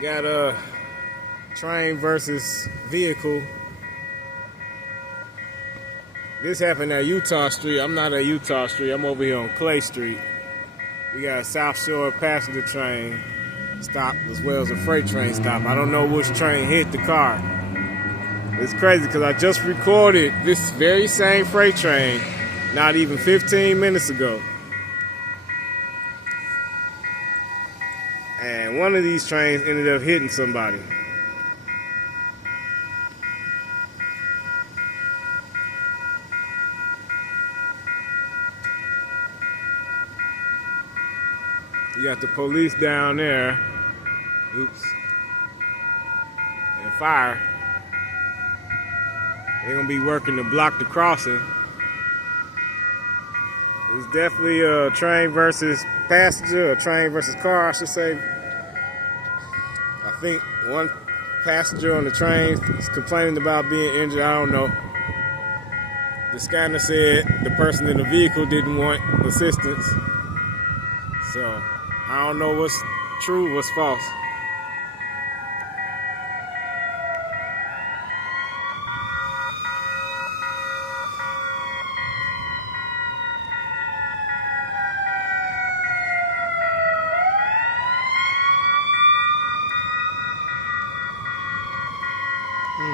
Got a train versus vehicle. This happened at Utah Street. I'm not at Utah Street. I'm over here on Clay Street. We got a South Shore passenger train stop as well as a freight train stop. I don't know which train hit the car. It's crazy because I just recorded this very same freight train not even 15 minutes ago. And one of these trains ended up hitting somebody. You got the police down there. Oops. And fire. They're gonna be working to block the crossing. It's definitely a train versus passenger, a train versus car, I should say. I think one passenger on the train is complaining about being injured. I don't know. The scanner said the person in the vehicle didn't want assistance. So I don't know what's true, what's false.